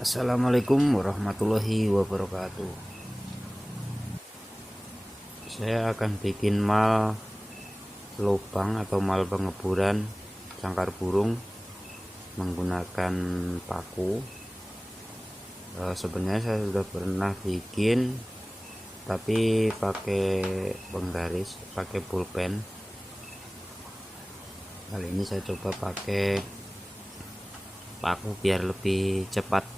Assalamualaikum warahmatullahi wabarakatuh. Saya akan bikin mal lubang atau mal pengeburan cangkar burung menggunakan paku. Sebenarnya saya sudah pernah bikin, tapi pakai penggaris, pakai pulpen. Kali ini saya coba pakai paku biar lebih cepat.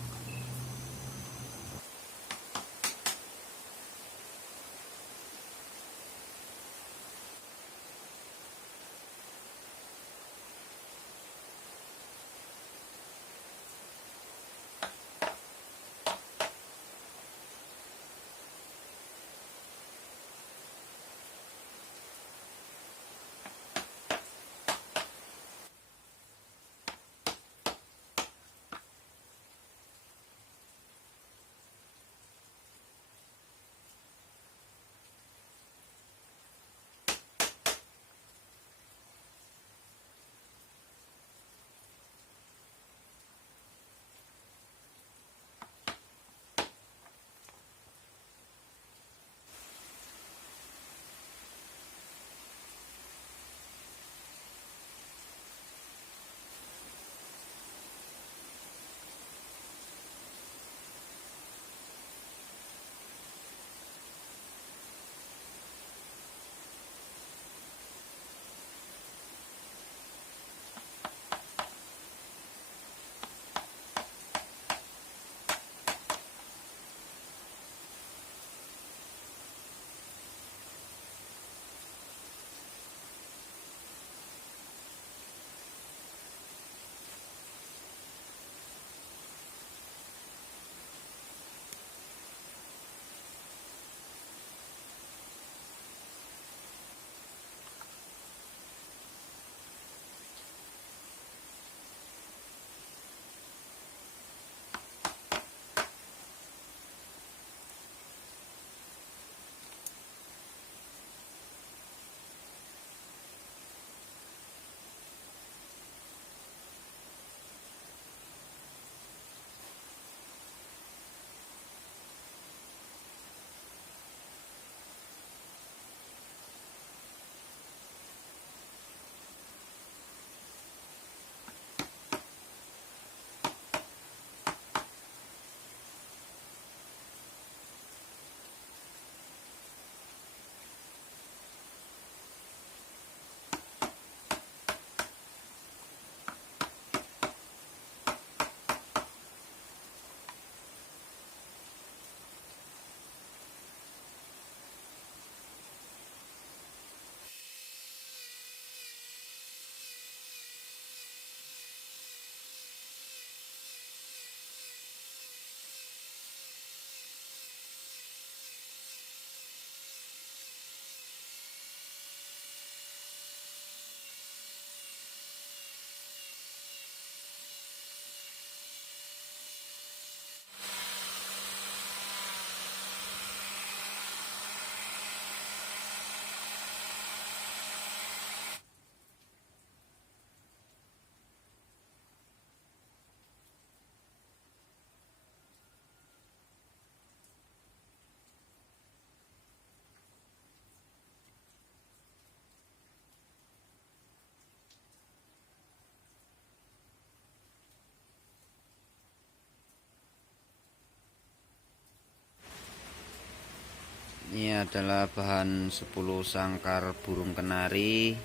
Ini adalah bahan 10 sangkar burung kenari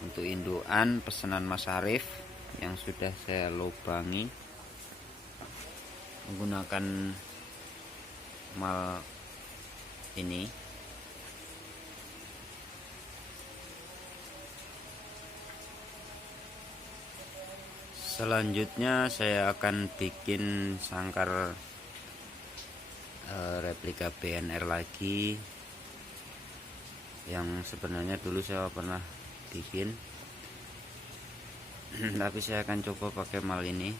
untuk indukan pesanan Mas Arif yang sudah saya lubangi menggunakan mal ini. Selanjutnya saya akan bikin sangkar replika BNR lagi, yang sebenarnya dulu saya pernah bikin tapi saya akan coba pakai mal ini.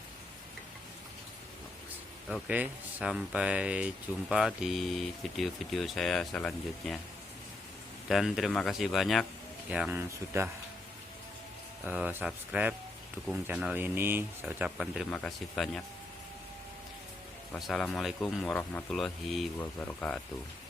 Oke, sampai jumpa di video-video saya selanjutnya, dan terima kasih banyak yang sudah subscribe, dukung channel ini. Saya ucapkan terima kasih banyak. Wassalamualaikum warahmatullahi wabarakatuh.